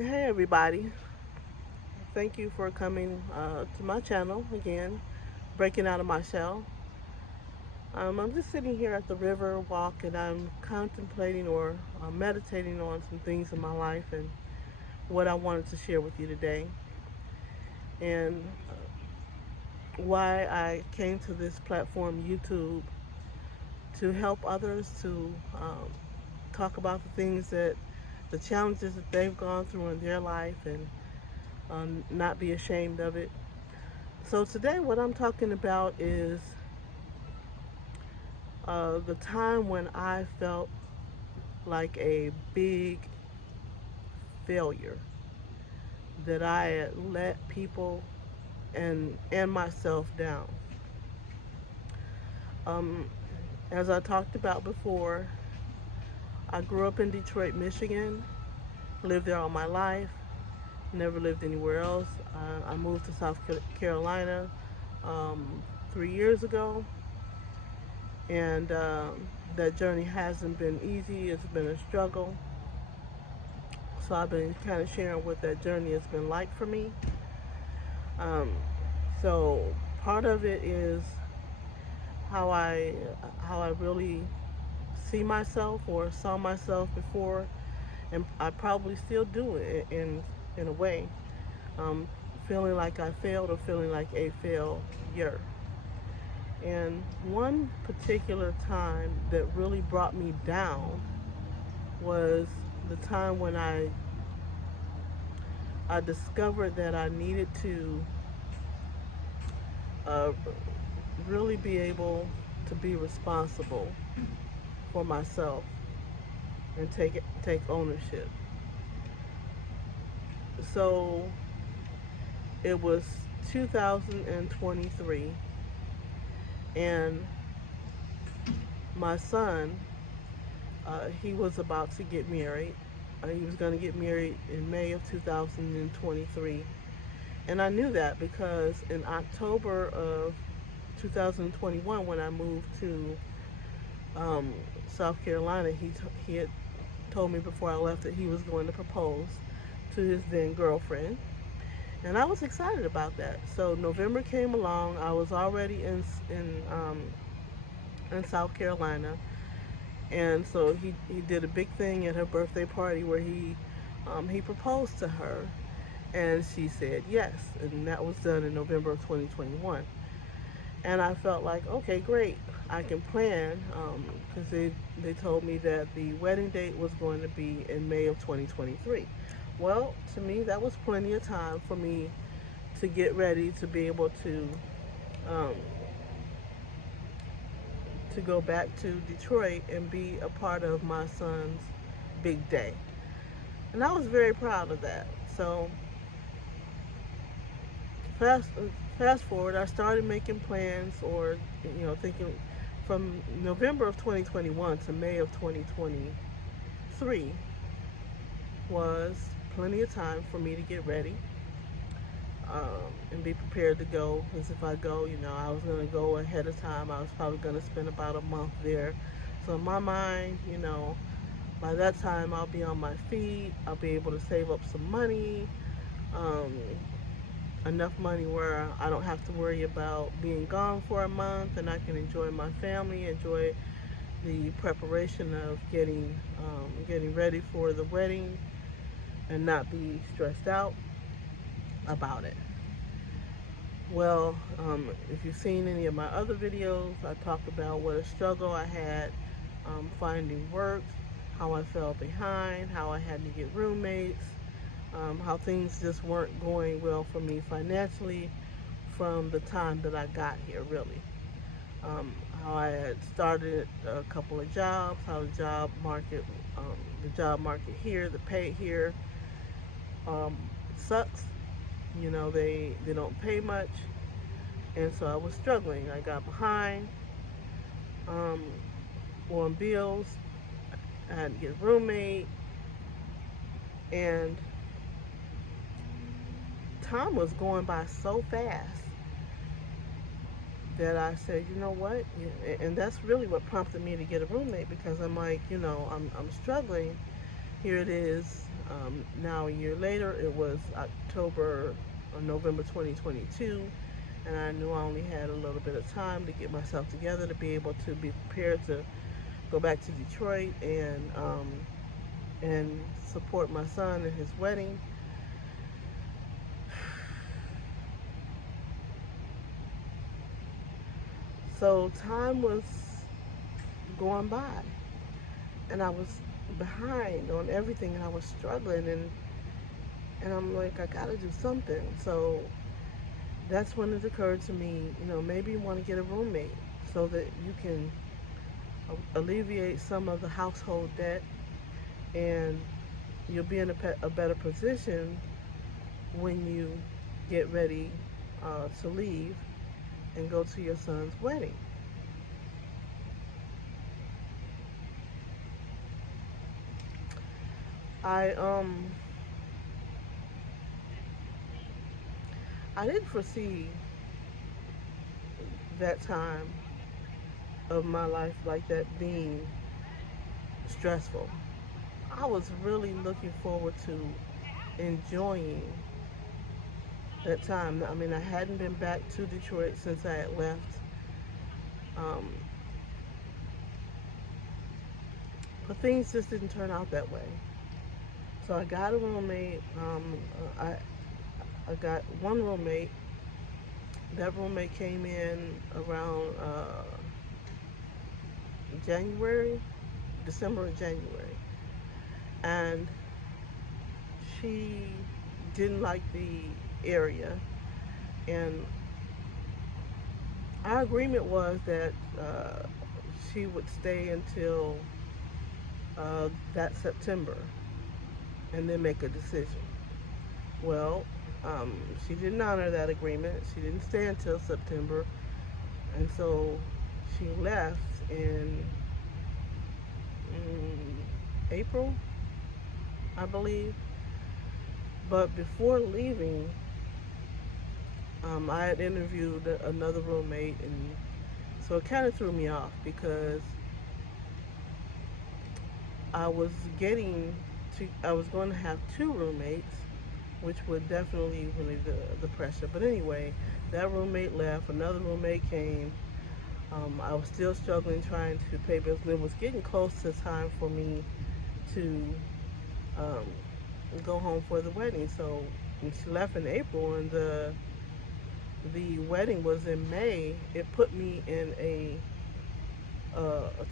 Hey everybody, thank you for coming to my channel again, breaking out of my shell. I'm just sitting here at the river walk and I'm contemplating or meditating on some things in my life and what I wanted to share with you today and why I came to this platform, YouTube, to help others to talk about the things the challenges that they've gone through in their life and not be ashamed of it. So today what I'm talking about is the time when I felt like a big failure, that I had let people and myself down. Um, as I talked about before, I grew up in Detroit, Michigan, lived there all my life, never lived anywhere else. I moved to South Carolina 3 years ago, and that journey hasn't been easy. It's been a struggle. So I've been kind of sharing what that journey has been like for me. Um, so part of it is how I how I really see myself or saw myself before, and I probably still do it in a way. Um, Feeling like I failed or feeling like a failure. And one particular time that really brought me down was the time when I discovered that I needed to uh, really be able to be responsible for myself and take ownership. So it was 2023, and my son, he was about to get married. He was going to get married in May of 2023. And I knew that because in October of 2021, when I moved to um, South Carolina, he had told me before I left that he was going to propose to his then girlfriend. And I was excited about that. So November came along. I was already in South Carolina, and so he did a big thing at her birthday party where he proposed to her, and she said yes, and that was done in November of 2021. And I felt like, okay, great, I can plan, because they told me that the wedding date was going to be in May of 2023. Well, to me, that was plenty of time for me to get ready to be able um, to go back to Detroit and be a part of my son's big day. And I was very proud of that. So fast fast forward, I started making plans, or thinking from November of 2021 to May of 2023 was plenty of time for me to get ready, and be prepared to go. Because if I go, I was going to go ahead of time. I was probably going to spend about a month there. So in my mind, by that time I'll be on my feet. I'll be able to save up some money, um, enough money where I don't have to worry about being gone for a month, and I can enjoy my family, enjoy the preparation of getting ready for the wedding, and not be stressed out about it. Well, if you've seen any of my other videos, I talked about what a struggle I had finding work, how I fell behind, how I had to get roommates, how things just weren't going well for me financially from the time that I got here, really. How I had started a couple of jobs, how the job market here, the pay here sucks. They don't pay much, and so I was struggling. I got behind um, on bills. I had to get a roommate, and time was going by so fast that I said, you know what? And that's really what prompted me to get a roommate, because I'm like, I'm struggling. Here it is. Now a year later, it was October or November 2022, and I knew I only had a little bit of time to get myself together to be able to be prepared to go back to Detroit and support my son in his wedding. So time was going by, and I was behind on everything, and I was struggling, and I'm like, I gotta do something. So that's when it occurred to me, maybe you want to get a roommate so that you can alleviate some of the household debt, and you'll be in a better position when you get ready to leave and go to your son's wedding. I I didn't foresee that time of my life like that being stressful. I was really looking forward to enjoying that time. I mean, I hadn't been back to Detroit since I had left. Um, but things just didn't turn out that way. So I got a roommate. I got one roommate. That roommate came in around January, December or January, and she didn't like the area, and our agreement was that she would stay until that September and then make a decision. Well, she didn't honor that agreement. She didn't stay until September, and so she left in April, I believe. But before leaving, I had interviewed another roommate, and so it kind of threw me off because I was I was going to have two roommates, which would definitely relieve the pressure. But anyway, that roommate left, another roommate came. I was still struggling trying to pay bills, and it was getting close to time for me to um, go home for the wedding. So when she left in April and the wedding was in May, it put me in a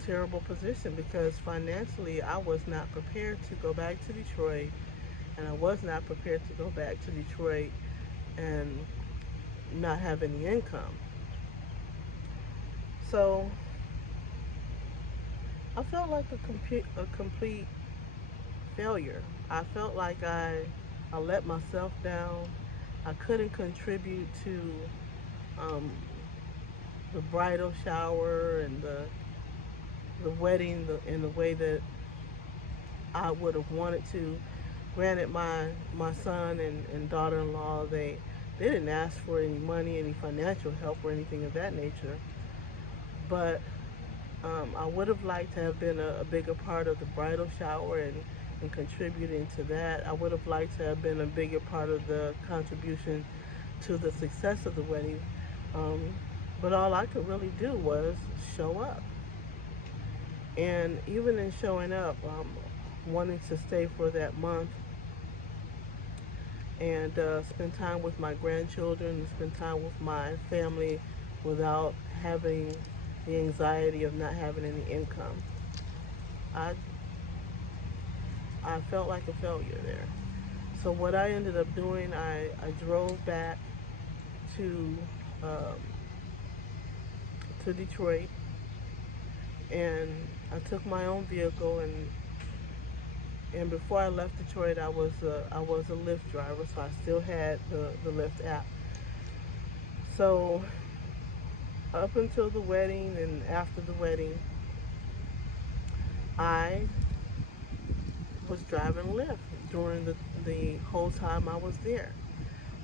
terrible position because financially I was not prepared to go back to Detroit, and I was not prepared to go back to Detroit and not have any income. So I felt like a complete failure. I felt like I let myself down. I couldn't contribute to um, the bridal shower and the wedding in the way that I would have wanted to. Granted, my son and daughter-in-law, they didn't ask for any money, any financial help or anything of that nature, but I would have liked to have been a bigger part of the bridal shower and contributing to that. I would have liked to have been a bigger part of the contribution to the success of the wedding. Um, but all I could really do was show up. And even in showing up, wanting to stay for that month and spend time with my grandchildren and spend time with my family without having the anxiety of not having any income. I I felt like a failure there. So what I ended up doing, I drove back to um, to Detroit, and I took my own vehicle, and before I left Detroit, I was a Lyft driver, so I still had the Lyft app. So up until the wedding and after the wedding, I was driving Lyft during the whole time I was there.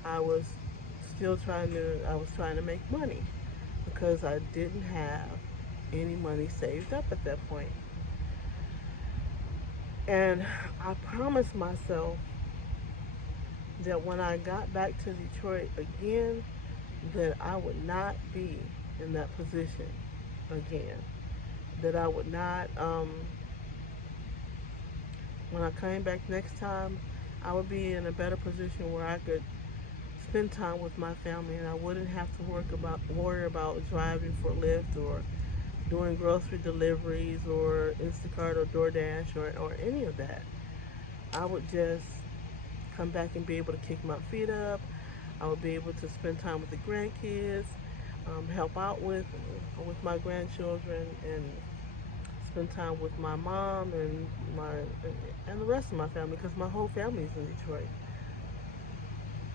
I was I was trying to make money because I didn't have any money saved up at that point. And I promised myself that when I got back to Detroit again, that I would not be in that position again. That I would not, when I came back next time, I would be in a better position where I could spend time with my family, and I wouldn't have to worry about driving for Lyft or doing grocery deliveries or Instacart or DoorDash or any of that. I would just come back and be able to kick my feet up. I would be able to spend time with the grandkids, help out with my grandchildren, and spend time with my mom and the rest of my family because my whole family is in Detroit.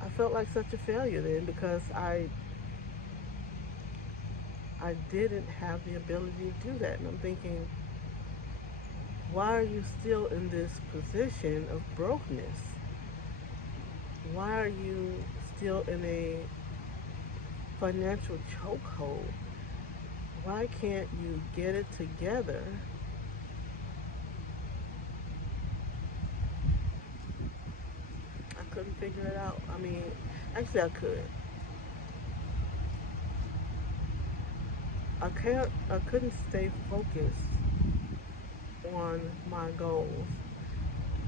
I felt like such a failure then because I didn't have the ability to do that, and I'm thinking, why are you still in this position of brokenness? Why are you still in a financial chokehold? Why can't you get it together? I couldn't figure it out. I mean, actually, I could. I couldn't stay focused on my goals.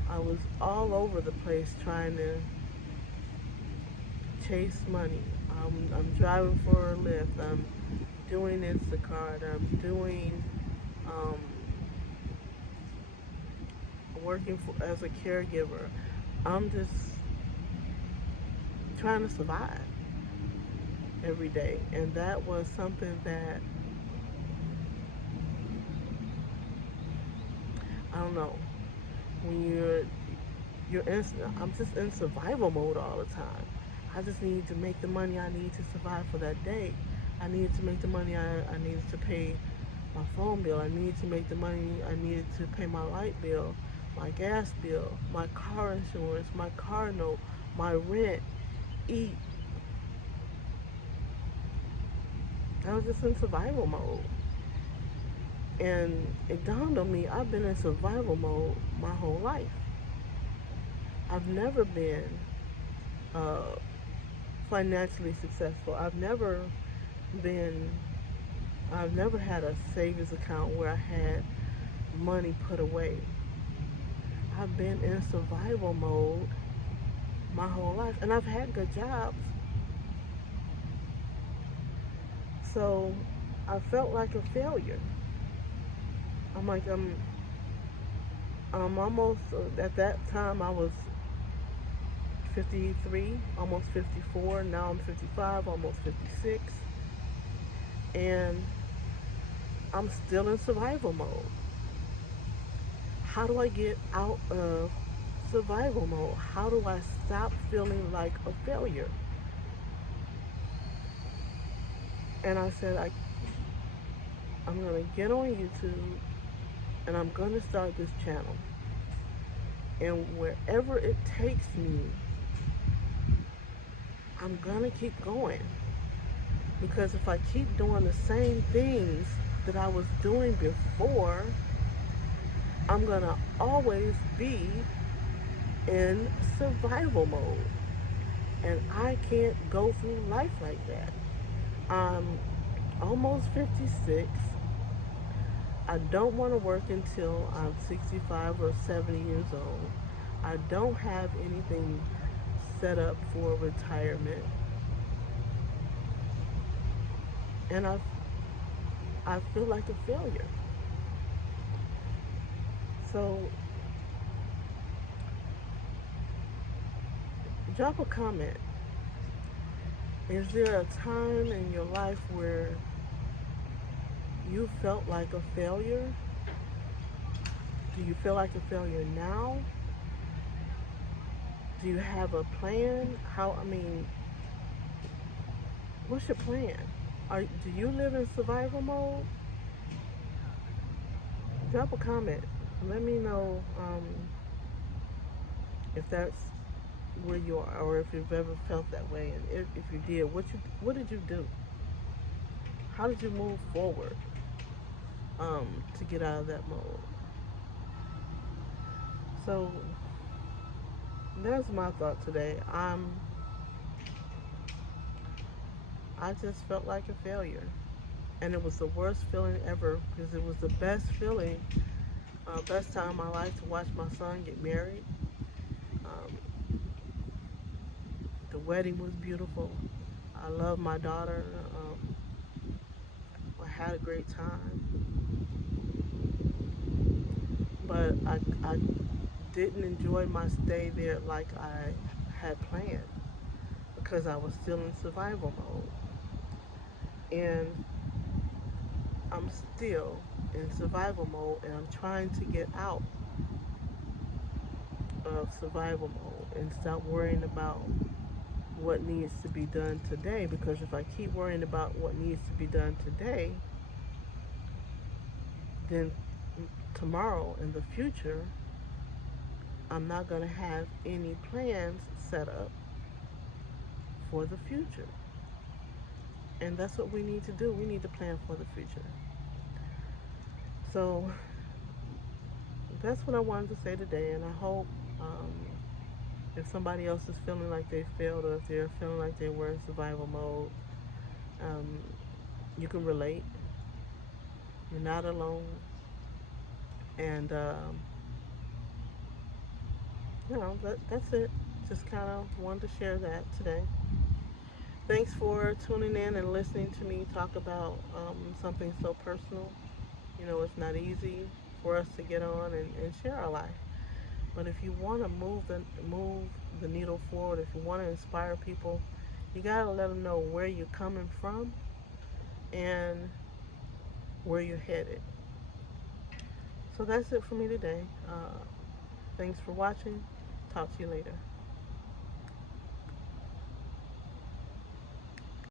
I was all over the place trying to chase money. I'm driving for a Lyft. I'm doing Instacart. I'm doing um, working as a caregiver. I'm just trying to survive every day, and that was something that I don't know. When you're in, I'm just in survival mode all the time. I just need to make the money I need to survive for that day. I needed to make the money I needed to pay my phone bill. I needed to make the money I needed to pay my light bill, my gas bill, my car insurance, my car note, my rent, eat. I was just in survival mode. And it dawned on me, I've been in survival mode my whole life. I've never been uh, financially successful. Been, I've never had a savings account where I had money put away. I've been in survival mode my whole life, and I've had good jobs. So I felt like a failure. I'm like, I'm almost, at that time I was 53, almost 54. Now I'm 55, almost 56. And I'm still in survival mode. How do I get out of survival mode? How do I stop feeling like a failure? And I said, I'm going to get on YouTube and I'm going to start this channel. And wherever it takes me, I'm going to keep going. Because if I keep doing the same things that I was doing before, I'm going to always be in survival mode. And I can't go through life like that. I'm almost 56. I don't want to work until I'm 65 or 70 years old. I don't have anything set up for retirement. And I feel like a failure. So drop a comment. Is there a time in your life where you felt like a failure? Do you feel like a failure now? Do you have a plan? What's your plan? Do you live in survival mode? Drop a comment. Let me know if that's where you are, or if you've ever felt that way, and if you did, what did you do? How did you move forward to get out of that mode? So that's my thought today. I just felt like a failure, and it was the worst feeling ever because it was the best feeling, best time of my life to watch my son get married. Um, the wedding was beautiful. I love my daughter. I had a great time, but I didn't enjoy my stay there like I had planned because I was still in survival mode. And I'm still in survival mode and I'm trying to get out of survival mode and stop worrying about what needs to be done today, because if I keep worrying about what needs to be done today, then tomorrow in the future I'm not going to have any plans set up for the future. And that's what we need to do. We need to plan for the future. So that's what I wanted to say today, and I hope um, if somebody else is feeling like they failed, or if they're feeling like they were in survival mode, um, you can relate. You're not alone, and that's it. Just kind of wanted to share that today. Thanks for tuning in and listening to me talk about something so personal. You know, it's not easy for us to get on and share our life. But if you want to move the needle forward, if you want to inspire people, you gotta let them know where you're coming from and where you're headed. So that's it for me today. Thanks for watching. Talk to you later.